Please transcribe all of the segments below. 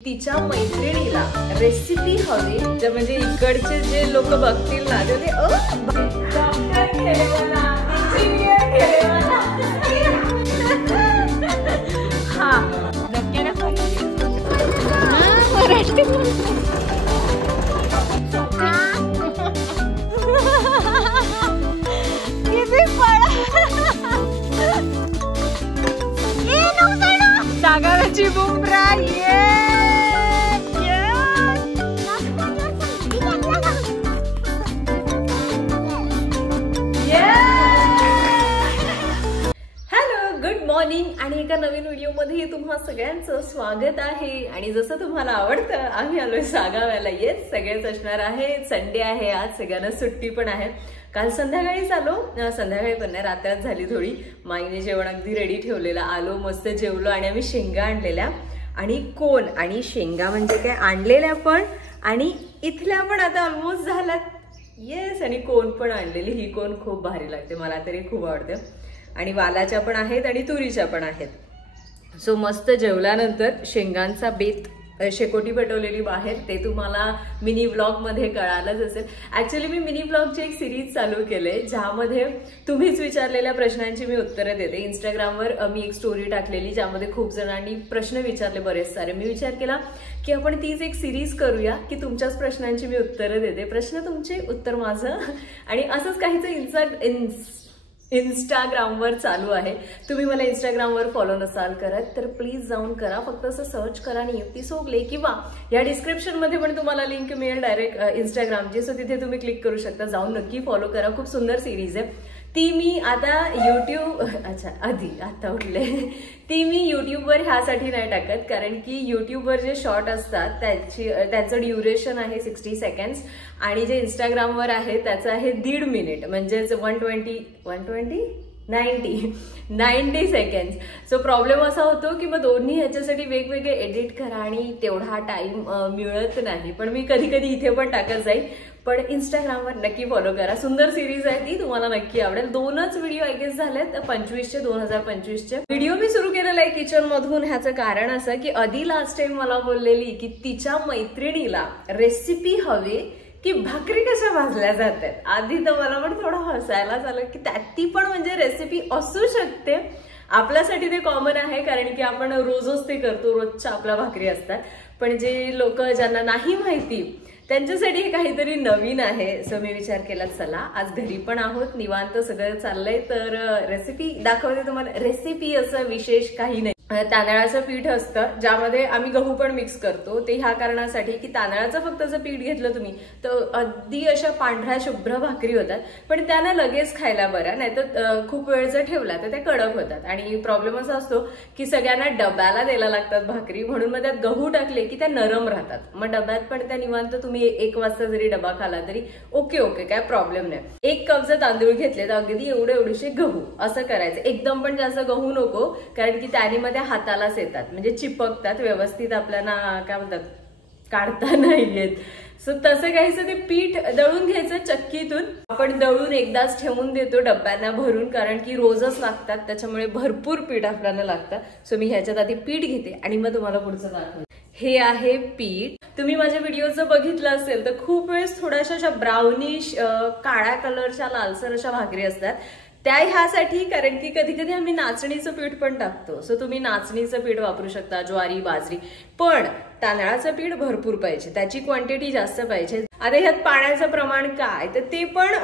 तिच्या मैत्रिणीला रेसिपी हवी म्हणजे इकडचे जे लोक बघतील ना ते डॉक्टर खेळेवाला, इंजिनियर खेळेवाला, हा मराठी सागराची बुमरा मॉर्निंग आणि एका नवीन व्हिडिओ मध्ये तुम्हा सगळ्यांचं स्वागत आहे। आणि जसं तुम्हाला आवडतं आम्ही आलोय सागाव्याला। येस, सगळेच असणार आहे, संडे आहे आज, सगळ्यांना सुट्टी पण आहे। काल संध्याकाळीच आलो, संध्याकाळी पण नाही रात्रच झाली थोडी। माईने जेवण अगदी रेडी ठेवलेलं, आलो मस्त जेवलो आणि आम्ही शेंगा आणलेल्या आणि कोण आणि शेंगा म्हणजे काय आणलेल्या पण आणि इथल्या पण आता ऑलमोस्ट झाल्यात। येस, आणि कोण पण आणलेली, ही कोण खूप भारी लागते, मला तरी खूप आवडते। आणि वालाच्या पण आहेत आणि तुरीच्या पण आहेत। सो मस्त जेवल्यानंतर शेंगांचा बेत शेकोटी पेटवलेली बाहेर, ते तुम्हाला मिनी व्लॉग मध्ये कळालंच असेल। ऍक्च्युअली मी मिनी व्लॉगची एक सिरीज चालू केले ज्यामध्ये तुम्हीच विचारलेल्या प्रश्नांची मी उत्तरं देते। इंस्टाग्रामवर मी एक स्टोरी टाकलेली ज्यामध्ये खूप जणांनी प्रश्न विचारले बरेच सारे। मी विचार केला की आपण तीच एक सिरीज करूया की तुमच्याच प्रश्नांची मी उत्तरं देते, प्रश्न तुमचे उत्तर माझं, आणि असंच काहीच इंस्टाग्रामवर चालू आहे। तुम्ही मला इंस्टाग्रामवर फॉलो नसाल करत तर प्लीज जाऊन करा, फक्त असं सर्च करा नियुक्ती सोगले, किंवा या डिस्क्रिप्शन मध्ये पण तुम्हाला लिंक मिळेल डायरेक्ट इंस्टाग्रामची। सो तिथे तुम्ही क्लिक करू शकता, जाऊन नक्की फॉलो करा। खूप सुंदर सिरीज आहे ती। मी आता आता उठले ती मी युट्यूबवर ह्यासाठी नाही टाकत कारण की युट्यूबवर जे शॉर्ट असतात त्याचं ड्युरेशन आहे 60 सेकंड्स आणि जे इंस्टाग्रामवर आहे त्याचं आहे 1.5 मिनिट, म्हणजेच 90 सेकंड्स। सो प्रॉब्लेम असा होतो की मग दोन्ही ह्याच्यासाठी वेगवेगळे एडिट करा आणि तेवढा टाइम मिळत नाही। पण मी कधी कधी इथे पण टाकत जाईल, पण इंस्टाग्रामवर नक्की फॉलो करा। सुंदर सिरीज आहे ती, तुम्हाला नक्की आवडेल। 2च व्हिडिओ आय गेस झालेत 2025चे व्हिडिओ मी सुरू केलेला आहे किचन मधून। ह्याचं कारण असं की आधी लास्ट टाइम मला बोललेली की तिच्या मैत्रिणीला रेसिपी हवी की भाकरी कशा भाजल्या जातात। आधी तर मला पण थोडं हसायलाच आलं की ती पण म्हणजे रेसिपी असू शकते। आपल्यासाठी ते कॉमन आहे कारण की आपण रोजच ते करतो, रोजच्या आपल्या भाकरी असतात। पण जे लोक ज्यांना नाही माहिती त्यांच्यासाठी हे काहीतरी नवीन आहे। सो मी विचार केला चला आज घरी पण आहोत, निवांत सगळं चाललंय, तर रेसिपी दाखवते तुम्हाला। रेसिपी असं विशेष काही नाही। तांदळाचं पीठ असतं ज्यामध्ये आम्ही गहू पण मिक्स करतो, ते ह्या कारणासाठी की तांदळाचं फक्त जर पीठ घेतलं तुम्ही तर अगदी अशा पांढऱ्या शुभ्र भाकरी होतात, पण त्यांना लगेच खायला बरं, नाहीतर खूप वेळ जर ठेवला तर त्या कडक होतात। आणि प्रॉब्लेम असा असतो की सगळ्यांना डब्याला द्यायला लागतात भाकरी, म्हणून मग त्यात गहू टाकले की त्या नरम राहतात। मग डब्यात पण त्या निवांत तुम्ही 1 वाजता जरी डबा खाला तरी ओके काय प्रॉब्लेम नाही। 1 कप जर तांदूळ घेतले तर अगदी एवढेसे गहू असं करायचं। एकदम पण जास्त गहू नको कारण की त्याने हातालाच येतात, म्हणजे चिपकतात, व्यवस्थित आपल्याला काय म्हणतात काढता नाही येत। सो तसं घ्यायचं, ते पीठ दळून घ्यायचं चक्कीतून। आपण दळून एकदाच ठेवून देतो डब्यांना भरून कारण की रोजच लागतात, त्याच्यामुळे भरपूर पीठ आपल्याला लागतं। सो मी ह्याच्यात आधी पीठ घेते आणि मग तुम्हाला पुढचं दाखवते। हे आहे पीठ। तुम्ही माझ्या व्हिडिओ जर बघितलं असेल तर खूप वेळेस थोड्याशा अशा ब्राउनिश काळ्या कलरच्या लालसर अशा भाकरी असतात, त्या ह्यासाठी कारण की कधी कधी आम्ही नाचणीचं पीठ पण टाकतो। सो तुम्ही नाचणीचं पीठ वापरू शकता, ज्वारी, बाजरी, पण तांदळाचं पीठ भरपूर पाहिजे, त्याची क्वांटिटी जास्त पाहिजे। आता ह्यात पाण्याचं प्रमाण काय तर ते पण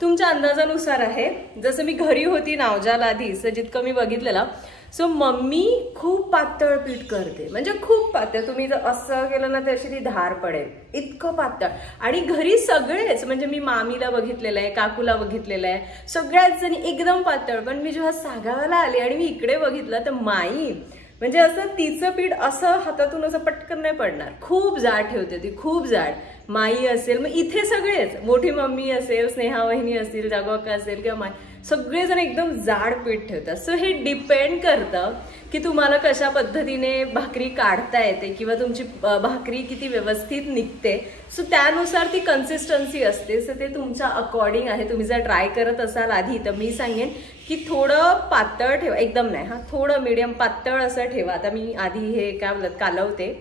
तुमच्या अंदाजानुसार आहे। जसं मी घरी होती नावजाला आधी जितकं मी बघितलेलं, सो मम्मी खूप पातळ पीठ करते, म्हणजे खूप पातळ, तुम्ही जर असं केलं ना तर अशी ती धार पडेल, इतकं पातळ। आणि घरी सगळेच, म्हणजे मी मामीला बघितलेलं आहे, काकूला बघितलेलं आहे, सगळ्याच जणी एकदम पातळ। पण मी जेव्हा सागावाला आले आणि मी इकडे बघितलं तर माई म्हणजे असं तिचं पीठ असं हातातून असं पटकन नाही पडणार, खूप जाड ठेवते ती, खूप जाड। माई असेल, मग इथे सगळेच, मोठी मम्मी असेल, स्नेहा वहिनी असतील, जागोका असेल किंवा माई, सगळेजण एकदम जाड पीठ ठेवतात। सो हे डिपेंड करतं की तुम्हाला कशा पद्धतीने भाकरी काढता येते किंवा तुमची भाकरी किती व्यवस्थित निघते। सो त्यानुसार ती कन्सिस्टन्सी असते। सो ते तुमच्या अकॉर्डिंग आहे। तुम्ही जर ट्राय करत असाल आधी तर मी सांगेन की थोडं पातळ ठेवा, एकदम नाही, थोडं मीडियम पातळ असं ठेवा। आता मी आधी हे काय बोलतात कालवते,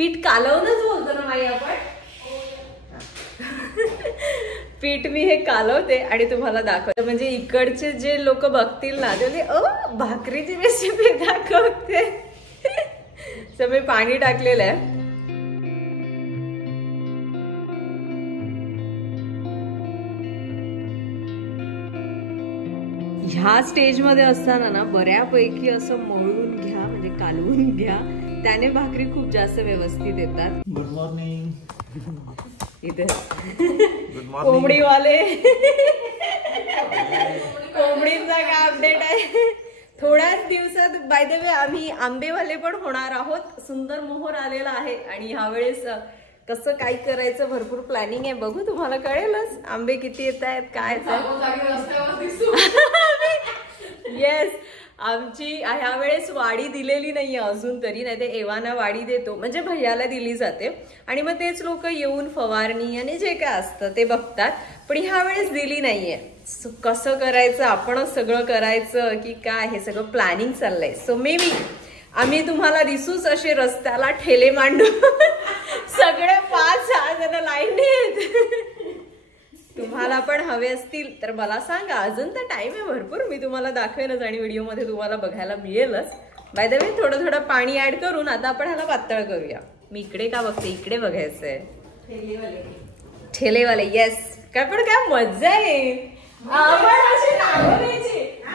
पीठ कालवूनच बोलतो ना माई आपण. पीठ मी हे कालवते आणि तुम्हाला दाखवते, म्हणजे इकडचे जे लोक बघतील ना ते म्हणजे भाकरीची रेसिपी दाखवते. तर मी पाणी टाकलेलं आहे. ह्या स्टेजमध्ये असताना ना बऱ्यापैकी असं मळून घ्या, म्हणजे कालवून घ्या, त्याने भाकरी खूप जास्त व्यवस्थित येतात. Good morning. इथे कोंबडीवाले कोंबडींचा काय अपडेट आहे. थोड्याच दिवसात बाय द वे आम्ही आंबेवाले पण होणार आहोत. सुंदर मोहर आलेला आहे आणि ह्यावेळेस कसं काय करायचं भरपूर प्लॅनिंग आहे. बघू, तुम्हाला कळेलच आंबे किती येत आहेत काय. येस, आमची ह्या वेळेस वाडी दिलेली नाहीये अजून तरी, नाही ते एवाना वाडी देतो म्हणजे भैयाला दिली जाते आणि मग तेच लोक येऊन फवारणी आणि जे काय असतं ते बघतात. पण ह्या वेळेस दिली नाहीये. कसं करायचं, आपणच सगळं करायचं की काय, हे सगळं प्लॅनिंग चाललंय. सो मे बी आम्ही तुम्हाला दिसूच असे रस्त्याला ठेले मांडू. सगळे 5-6 जण लाईन आहेत. तुम्हाला पण हवे असतील तर मला सांगा. अजून तर टाइम आहे भरपूर, मी तुम्हाला दाखवेनच आणि व्हिडिओ मध्ये तुम्हाला बघायला मिळेलच. बाय द वे थोडं थोडं पाणी ऍड करून आता आपण ह्याला पातळ करूया. मी इकडे का बघते, इकडे बघायचंय. ठेलेवाले येस, काय पण काय मजा आहे.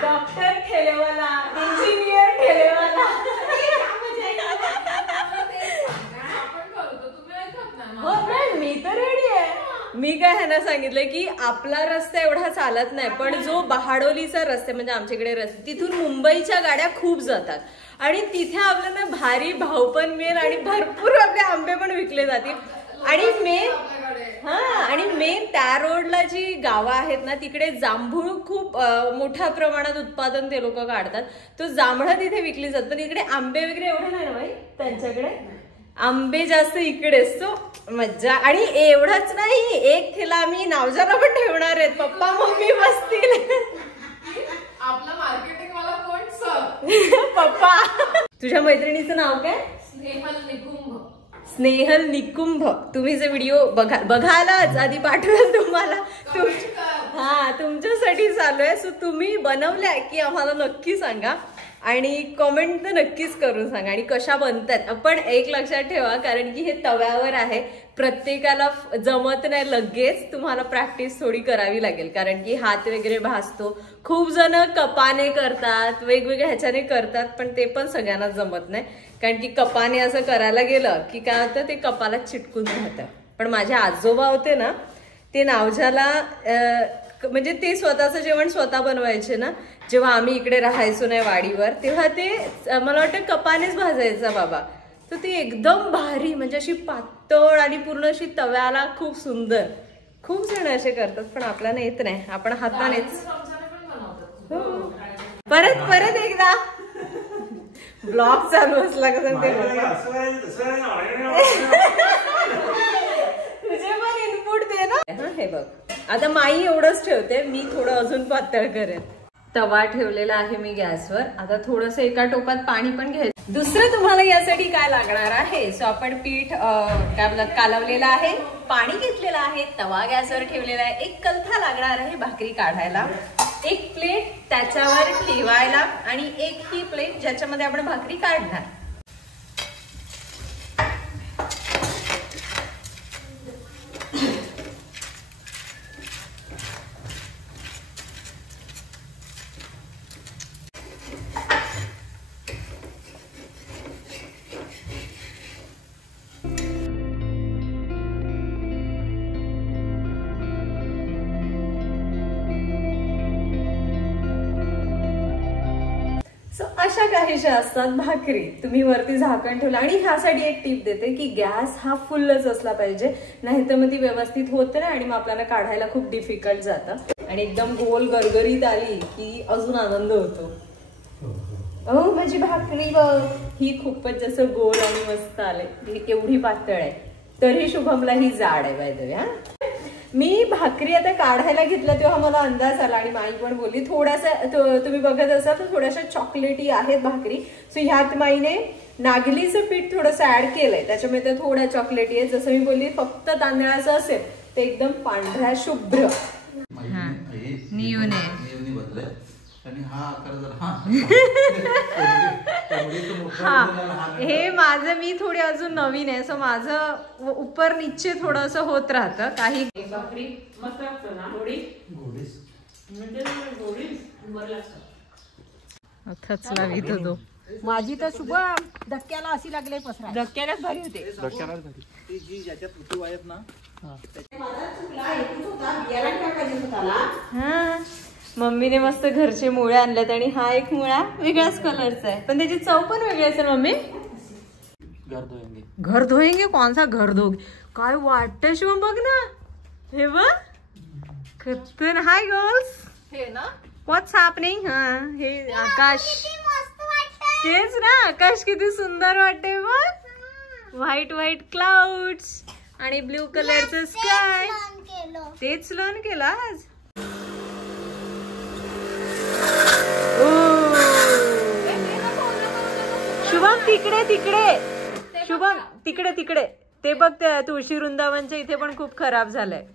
Doctor ठेलेवाला, engineer ठेलेवाला. मी तर रेडी आहे. मी काय ह्यांना सांगितलंय की आपला रस्ता एवढा चालत नाही, पण जो बहाडोलीचा रस्ता म्हणजे आमच्याकडे रस्ता, तिथून मुंबईच्या गाड्या खूप जातात आणि तिथे आपल्याला भारी भाव पण मिळेल आणि भरपूर आपले आंबे पण विकले जातील. आणि मेन त्या रोडला जी गावं आहेत ना तिकडे जांभूळ खूप मोठ्या प्रमाणात उत्पादन ते लोक काढतात. तो जांभळं तिथे विकली जातात. पण इकडे आंबे वगैरे एवढे नाही ना बाई, त्यांच्याकडे आंबे जास्त इकडेच. तो मज्जा. आणि एवढंच नाही, एक ठेला आम्ही नावजाला पण ठेवणार आहेत. पप्पा मम्मी बसतील. आपला मार्केटिंग वाला कोण? पप्पा. तुझ्या मैत्रिणीचं नाव काय? स्नेहल निकुंभ. स्नेहल निकुंभ. तुम्ही जे व्हिडिओ बघायलाच आधी पाठवेल तुम्हाला. तुमच्यासाठी चालू आहे. सो तुम्ही बनवल्या की आम्हाला नक्की सांगा आणि कमेंट तर नक्कीच करून सांगा आणि कशा बनतात. पण एक लक्षात ठेवा, कारण की हे तव्यावर आहे, प्रत्येकाला जमत नाही लगेच. तुम्हाला प्रॅक्टिस थोडी करावी लागेल, कारण की हात वगैरे भासतो. खूप जण कपाने करतात, वेगवेगळ्या ह्याच्याने करतात, पण ते पण सगळ्यांना जमत नाही. कारण की कपाने असं करायला गेलं की काय होतं, ते कपाला चिटकून राहतं. पण माझे आजोबा होते ना, ते नावझ्याला म्हणजे ते स्वतःचं जेवण स्वतः बनवायचे ना. जेव्हा आम्ही इकडे राहायचो नाही वाडीवर, तेव्हा ते मला वाटतं कपानेच भाजायचा बाबा. तर ती एकदम भारी, म्हणजे अशी पातळ आणि पूर्ण अशी तव्याला खूप सुंदर. खूप जण असे करतात, पण आपल्याला येत नाही, आपण हातानेच. परत एकदा ब्लॉग चालू असला कसं ते तुझे पण इनपुट दे ना. हे बघ, आता माई एवढंच ठेवते, मी थोडं अजून पातळ करेन. तवा ठेवलेला आहे मी गॅसवर. आता थोडंसं एका टोपात पाणी पण घ्यायचं. दुसरं तुम्हाला यासाठी काय लागणार आहे, सो आपण पीठ काय बोलतात कालवलेलं आहे, पाणी घेतलेलं आहे, तवा गॅसवर ठेवलेला आहे, एक कलथा लागणार आहे भाकरी काढायला, एक प्लेट त्याच्यावर ठेवायला आणि एक ही प्लेट ज्याच्यामध्ये आपण भाकरी काढणार. अशा काहीशा असतात भाकरी. तुम्ही वरती झाकण ठेवलं. आणि ह्यासाठी एक टीप देते की गॅस हा फुलच असला पाहिजे, नाहीतर मग ती व्यवस्थित होत नाही आणि मग आपल्याला काढायला खूप डिफिकल्ट जातं. आणि एकदम गोल गरगरीत आली की अजून आनंद होतो. हो, माझी भाकरी ही खूपच जसं गोल आणि मस्त आले. एवढी पातळ आहे, तरी शुभमला ही जाड आहे. बाय द वे, हा मी भाकरी आता काढायला घेतलं तेव्हा मला अंदाज आला आणि माई पण बोलली थोडासा, तुम्ही बघत असाल तर थोड्याशा चॉकलेटी आहेत भाकरी. सो ह्यात माईने नागलीचं पीठ थोडंसं ऍड केलंय, त्याच्यामुळे ते थोड्या चॉकलेटी आहे. जसं मी बोलली फक्त तांदळाचं असेल ते एकदम पांढऱ्या शुभ्र. हे माझं मी थोडी अजून नवीन आहे, सो माझं उपर नीचे थोडंसं होत राहतं. काही माझी तर शुभ धक्क्याला अशी लागले पसरा, धक्क्यालाच भारी होते. धक्क्यालाच भारी जी ज्याच्यात ऋतू आहेत ना. मम्मीने मस्त घरचे मुळे आणलेत आणि हा एक मुळा वेगळ्याच कलरचा आहे, पण त्याची चव पण वेगळी असेल. मम्मी घर धोएंगे कोणसा घर धोगे काय वाटतंय शिवम, बघ ना हे बघ खतन. हाय गर्ल्स, हे ना व्हॉट्स हॅपनिंग. हा हे आकाश, तेच ना आकाश किती सुंदर वाटते बघ. व्हाईट व्हाईट क्लाउड्स आणि ब्ल्यू कलरचं स्काय. तेच लर्न केलं आज. शुभम तिकडे तिकडे, शुभम तिकडे तिकडे ते बघ, ते तुळशी वृंदावनच्या इथे पण खूप खराब झालंय.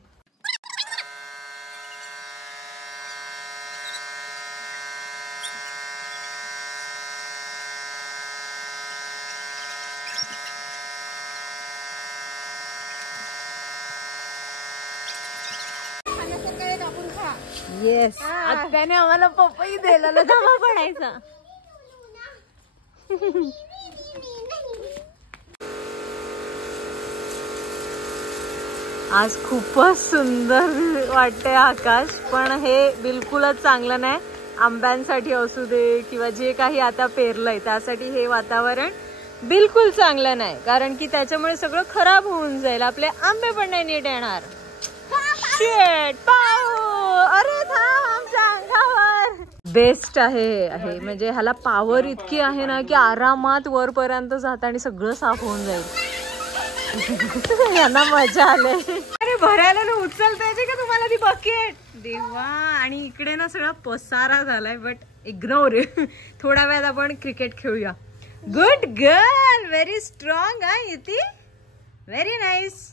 येस, त्याने आम्हाला पपई दिला, धामा पडायचा. आज खूपच सुंदर वाटतंय आकाश, पण हे बिलकुलच चांगलं नाही. आंब्यांसाठी असू दे किंवा जे काही आता पेरलंय त्यासाठी हे वातावरण बिलकुल चांगलं नाही, कारण की त्याच्यामुळे सगळं खराब होऊन जाईल. आपले आंबे पण नाही नीट येणार. शेट पाऊ, अरे थांब आमच्या अंगावर. बेस्ट आहे म्हणजे ह्याला पावर इतकी आहे ना की आरामात वरपर्यंत जात आणि सगळं साफ होऊन जाईल. यांना मजा आले. अरे भरायला ना उचलता येते का तुम्हाला ती बकेट? देवा. आणि इकडे ना सगळा पसारा झालाय, बट इग्नोर. थोड्या वेळात आपण क्रिकेट खेळूया. Good girl, very strong. हा इथे व्हेरी नाईस.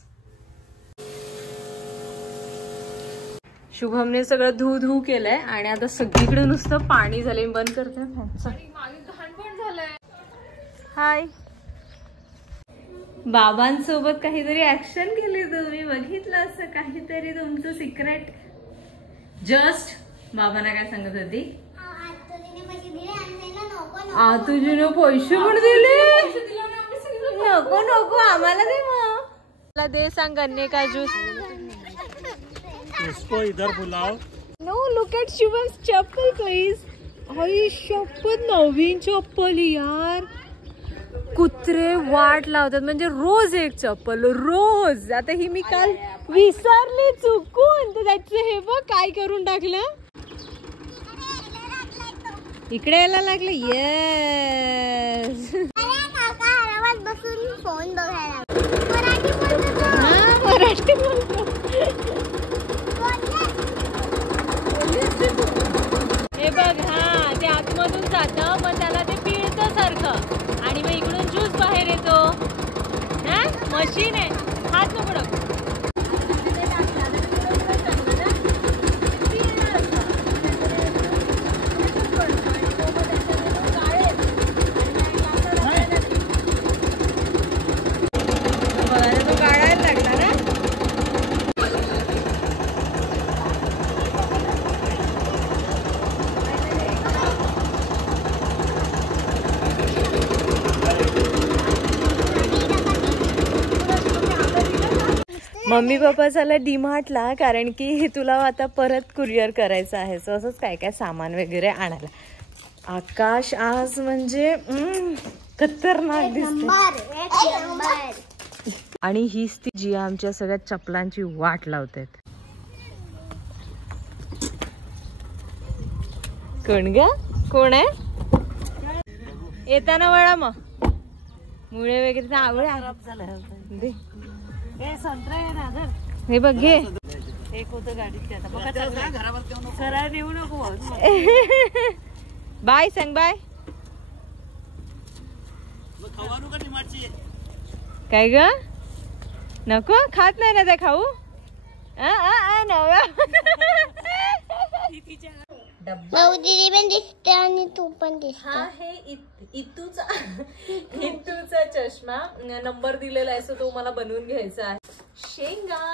शुभमने सगळं धू केलंय आणि आता सगळीकडे नुसतं पाणी झालंय. बंद करते घाण पण झालंय. हाय. बाबांसोबत काहीतरी ऍक्शन केली तुम्ही, बघितलं असं काहीतरी तुमचं सिक्रेट. जस्ट बाबांना काय सांगत होती? तुझे पैसे पण दिले. नको नको आम्हाला दे, मग दे. सांग गन्ने का ज्यूस. इसको इधर बुलाओ. नो, लुक एट शुभम्स चप्पल प्लीज. आई शपथ, नवीन चप्पल यार. कुत्रे वाट लावतात म्हणजे रोज एक चप्पल, रोज. आता ही मी काल विसरली चुकून, तर त्याचं हे बघ काय करून टाकलं. इकडे यायला लागले. येस. बसून फोन बघायला. मराठी बोलतो. हे बघ, हा ते आतमधून जातं, मग त्याला ते पिळतं सारखं आणि मग इकडून ज्यूस बाहेर येतो. हा मशीन आहे. हात नको. मम्मी पप्पा चालला डीमार्टला, कारण की तुला आता परत कुरिअर करायचं आहे. सो असंच काय काय सामान वगैरे आणायला. आकाश आज म्हणजे खतरनाक दिसते. आणि हीच ती जी आमच्या सगळ्या चपलांची वाट लावतात. कोण ग? कोण आहे? येताना वळा मग. मुळे वगैरे आवड दे. हे बघ घे. एक होतं गाडीत. सरळ देऊ नको. बाय सांग. बाय. काय ग नको खात नाही ना त्या खाऊ भाऊजी पण दिसते आणि तू पण दिसते. हा हे इतूचा चष्मा नंबर दिलेला आहे, सो तो मला बनवून घ्यायचा आहे. शेंगा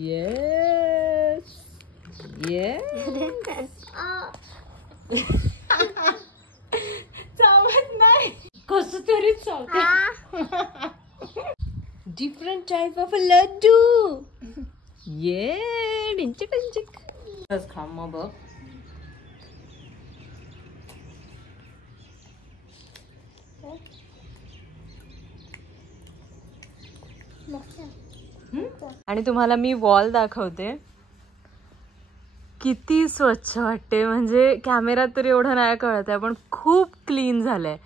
येस चावत नाही कस तरी चावते. Different type of laddu. ये डिंचिक डिंचिक बस खा मग बघ. आणि तुम्हाला मी वॉल दाखवते, किती स्वच्छ वाटते. म्हणजे कॅमेरात तर एवढं नाही कळत आहे, पण खूप क्लीन झालंय.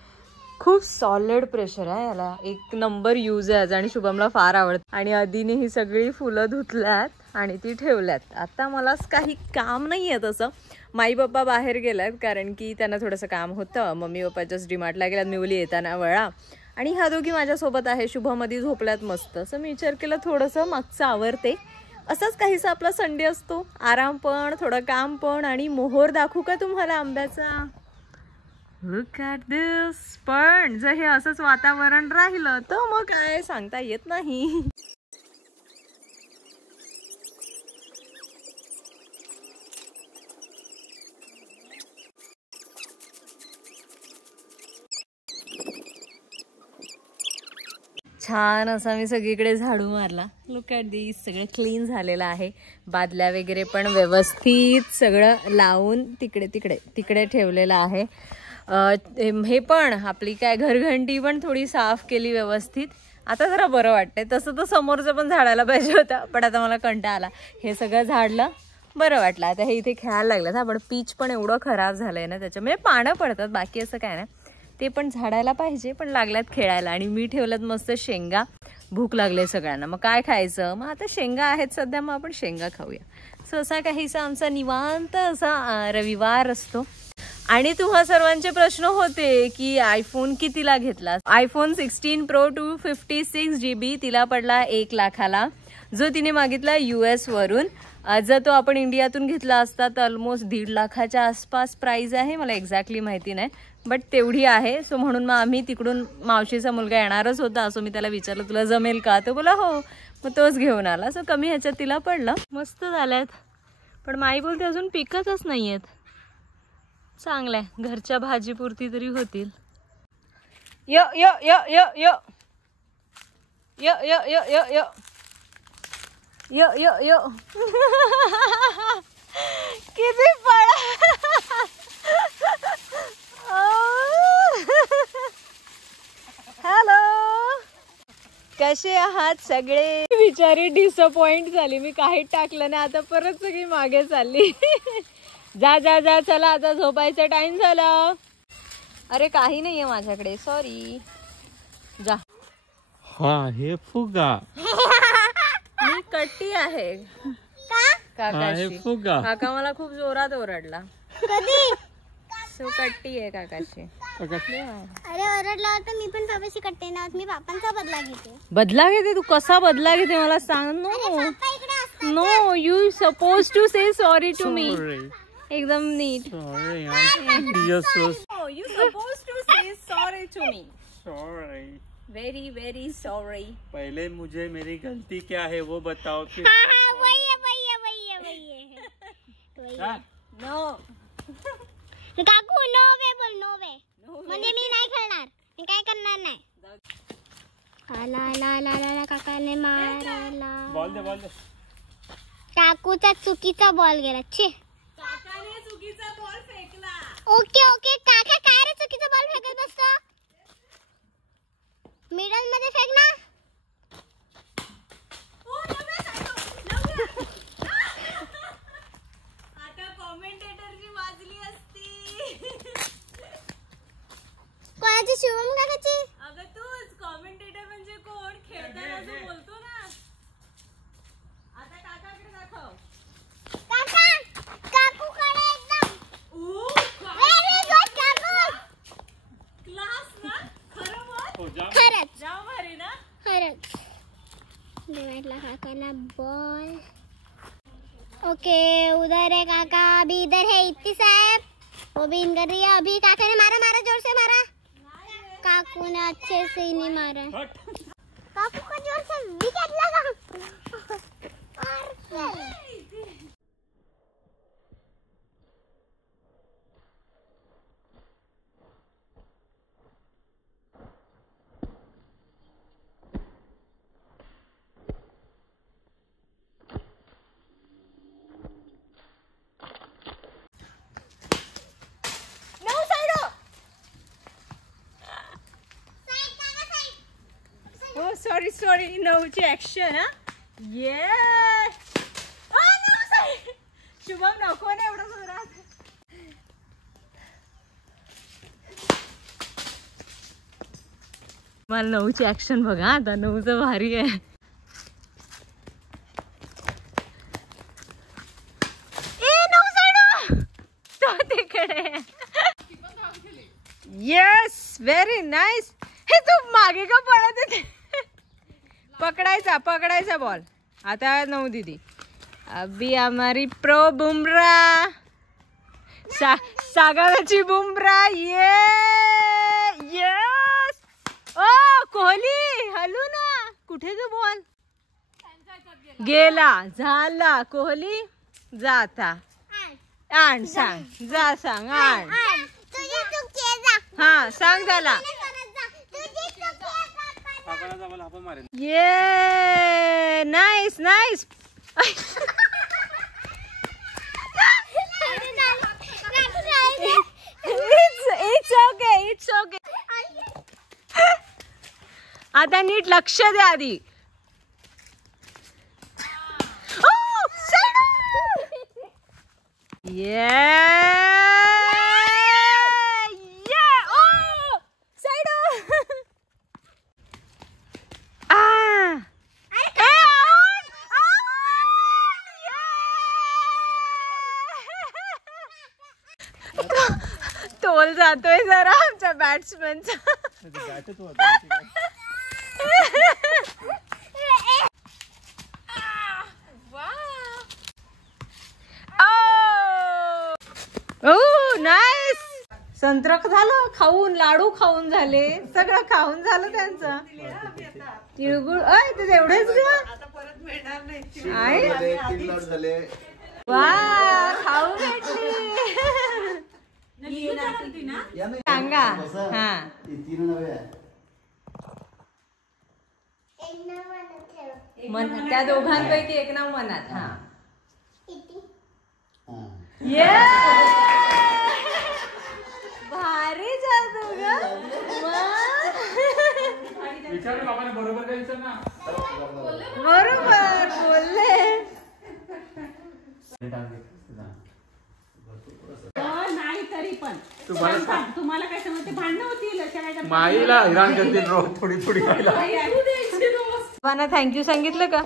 खूप सॉलिड प्रेशर आहे याला. एक नंबर यूज आहे आणि शुभमला फार आवडतं. आणि आधीने ही सगळी फुलं धुतल्यात आणि ती ठेवल्यात. आता मला काही काम नाही आहे तसं. माई पप्पा बाहेर गेलात कारण की त्यांना थोडंसं काम होतं. मम्मी पप्पा जस्ट डीमार्टला गेल्यात. मी बोली येताना वळा. आणि ह्या दोघी माझ्यासोबत आहे. शुभमध्ये झोपल्यात मस्त. असं मी विचार केला थोडंसं मागचं आवरते. असंच काहीसा आपला संडे असतो, आराम पण थोडं काम पण. आणि मोहोर दाखवू का तुम्हाला आंब्याचा? लुक ॲट दिस. पण जर हे असंच वातावरण राहिलं तर मग काय सांगता येत नाही. छान असा मी सगळीकडे झाडू मारला. लुक ॲट दिस. सगळं क्लीन झालेलं आहे. बादल्या वगैरे पण व्यवस्थित सगळं लावून तिकडे ठेवलेलं आहे. हे पण आपली काय घरघंटी पण थोडी साफ केली व्यवस्थित. आता जरा बरं वाटतंय. तसं तर समोरचं पण झाडायला पाहिजे होतं, पण आता मला कंटाळा आला. हे सगळं झाडलं, बरं वाटलं. आता हे इथे खेळायला लागलं. हा पण पीच पण एवढं खराब झालंय ना, त्याच्यामुळे पानं पडतात, बाकी असं काय नाही. ते पण झाडायला पाहिजे, पण लागल्यात खेळायला. आणि मी ठेवल्यात मस्त शेंगा. भूक लागले सगळ्यांना, मग काय खायचं? मग आता शेंगा आहेत सध्या, मग आपण शेंगा खाऊया. सो असा काहीसा आमचा निवांत असा रविवार असतो. आणि तुम्हा सर्वांचे प्रश्न होते की आयफोन कितीला घेतला? आयफोन 16 Pro 256 GB तिला पडला 1 लाखाला, जो तिने मागितला US वरून. जर तो आपण इंडियातून घेतला असता तर ऑलमोस्ट 1.5 लाखाच्या आसपास प्राइस आहे. मला एक्झॅक्टली माहिती नाही, बट तेवढी आहे. सो म्हणून मग आम्ही तिकडून मावशीचा मुलगा येणारच होता. असं मी त्याला विचारलं तुला जमेल का? तो बोला हो. मग तोच घेऊन आला. सो कमी ह्याच्यात तिला पडलं. मस्त झाल्यात, पण माई बोलते अजून पिकतच नाही आहेत. चांगलंय, घरच्या भाजीपुरती तरी होतील. य य य य य य य य य य य य य किती पळा. हॅलो, कसे आहात सगळे? बिचारी डिसअपॉइंट झाली. मी काही टाकलं नाही, आता परत सगळी मागे चालली. जा जा जा, चला आता झोपायचा टाइम झाला. अरे काही नाहीये माझ्याकडे, सॉरी. जा. हा हे फुगा. मी कट्टी आहे काकाची. काका मला खूप जोरात ओरडला. सो कट्टी आहे काकाची. अरे ओरडला होता मी पण पापाशी कट्टे ना, मी पापांचा बदला घेते. बदला घेते? तू कसा बदला घेते मला सांग. No you suppose to say sorry to me. एकदम नीट. You suppose to say sorry to me. Very very sorry. पहले मुझे मेरी गलती क्या है वो बताओ फिर. वही है. नो काकू, नो वे बोल. नो वे म्हणजे मी नाही खेळणार, मी काय करणार नाही. ला काकाने मारला. बॉल दे. काकूचा चुकीचा बॉल गेला. छे, काकाने चुकीचा बॉल फेकला. ओके काका काय रे चुकीचा बॉल फेकत बसतो? मिडल मध्ये फेक ना. आता कॉमेंटेटरची वाजली असती. कोणाची? शुभम काकाची. अगं तूच कॉमेंटेटर म्हणजे कोण? खेळताना असं बोलतो ना. आता काकाकडे दाखव. काका काकूकडे एकदम व्हेरी गुड काकू. क्लास ना खरं बोल. खरंच जाम भारी ना. खरंच. डिवाइडला काकाला बॉल. ओके उधर है काका, अभी इधर है इत्ती साहब, वो भी इन कर रही है. अभी काका ने मारा, मारा जोर से मारा. काकू ने अच्छे से ही नहीं मारा. काकू का जोर से विकेट लगा. Sorry sorry. नऊची ऍक्शन. हा ये शुभम नको ना एवढं जोरात. मला नऊची ऍक्शन बघा. आता नऊचं भारी आहे. Yes very nice. हे तू मागे का पळत होते? पकडायचा पकडायचा बॉल. आता 9 दीदी. अभी हमारी प्रो बुमरा, सागराची बुमरा. ये यस. ओ कोहली हलू ना. कुठे तू बॉल गेला? झाला कोहली. जा आता आण. सांग जा. सांग आण. हा सांग त्याला. ये nice nice. It's okay it's okay. आता नीट लक्ष द्या आधी. तोल जातोय जरा आमच्या बॅट्समनचा. ओ नाईस. संत्रक झालं खाऊन. लाडू खाऊन झाले. सगळं खाऊन झालं त्यांचं. तिळगुळ ते तेवढेच वा खाऊ भेटली. सांगा. हा मन त्या दोघांपैकी एक नाव मनात. हा ये भारी जातो ग. बरोबर बोलले. नाही तरी पण तुम्हाला काय समजते? भांडण होतील. माईला हैराण करतील रोज थोडी थोडी. थँक्यू सांगितलं का?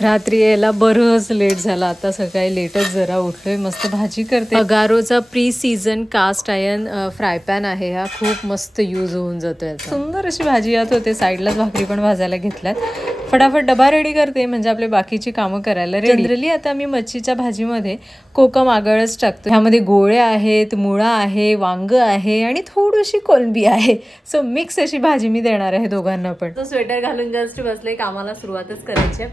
रात्री यायला बरंच लेट झालं. आता सकाळी लेटच जरा उठलोय. मस्त भाजी करते. अगारोचा pre season cast iron fry pan आहे. हा खूप मस्त यूज होऊन जातोय. सुंदर अशी भाजी यात होते. साईडलाच भाकरी पण भाजायला घेतल्यात. फटाफट डबा रेडी करते म्हणजे आपले बाकीची कामं करायला रेडी. जनरली आता मी मच्छीच्या भाजीमध्ये कोकम आगळच टाकतो. ह्यामध्ये गोळे आहेत, मुळा आहे, वांग आहे आणि थोडीशी कोलंबी आहे. सो मिक्स अशी भाजी मी देणार आहे दोघांना पण. तो स्वेटर घालून जस्ट बसले. कामाला सुरुवातच करायची.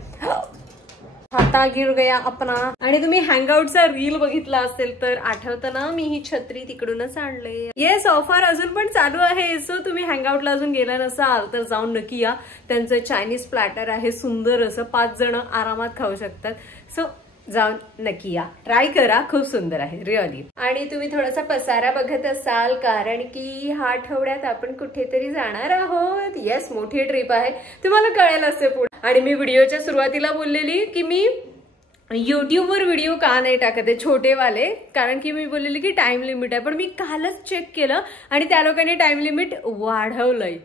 हाता गिर गया अपना. आणि तुम्ही हँगआउटचा रील बघितला असेल तर आठवतं ना, मी ही छत्री तिकडूनच आणले. येस ऑफर अजून पण चालू आहे. सो तुम्ही हँगआउटला अजून गेला नसाल तर जाऊन नक्की या. त्यांचं चायनीज प्लॅटर आहे सुंदर असं. 5 जण आरामात खाऊ शकतात. सो जाऊन नक्की या. ट्राय करा. खूप सुंदर आहे रिअली. आणि तुम्ही थोडासा पसारा बघत असाल कारण की ह्या आठवड्यात आपण कुठेतरी जाणार आहोत. येस मोठी ट्रिप आहे. तुम्हाला कळेल असते पुढे. आणि मी व्हिडिओच्या सुरुवातीला बोललेली की मी यूट्यूबवर व्हिडिओ का नाही टाकत आहे छोटेवाले, कारण की मी बोललेली की टाइम लिमिट आहे, पण मी कालच चेक केलं आणि त्या लोकांनी टाइम लिमिट वाढवलंय.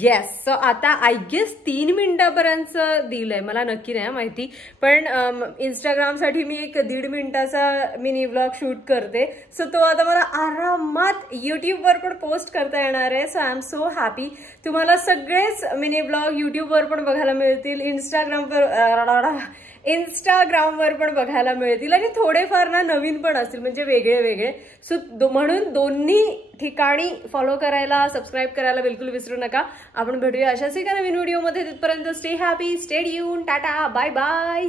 येस, सो आता आय गेस 3 मिनिटापर्यंत दिलंय, मला नक्की नाही माहिती, पण इंस्टाग्रामसाठी मी एक 1.5 मिनिटाचा मिनी व्लॉग शूट करते, सो तो आता मला आरामात युट्यूबवर पण पोस्ट करता येणार आहे. So I am so happy. तुम्हाला सगळेच मिनी व्लॉग युट्यूबवर पण बघायला मिळतील, इंस्टाग्रामवर पण बघायला मिळतील आणि थोडेफार ना नवीन पण असतील, म्हणजे वेगळे वेगळे. सो म्हणून दोन्ही ठिकाणी फॉलो करायला, सबस्क्राईब करायला बिलकुल विसरू नका. आपण भेटूया अशाच एका नवीन व्हिडिओमध्ये. तिथपर्यंत stay happy, stay tune, tata, bye bye.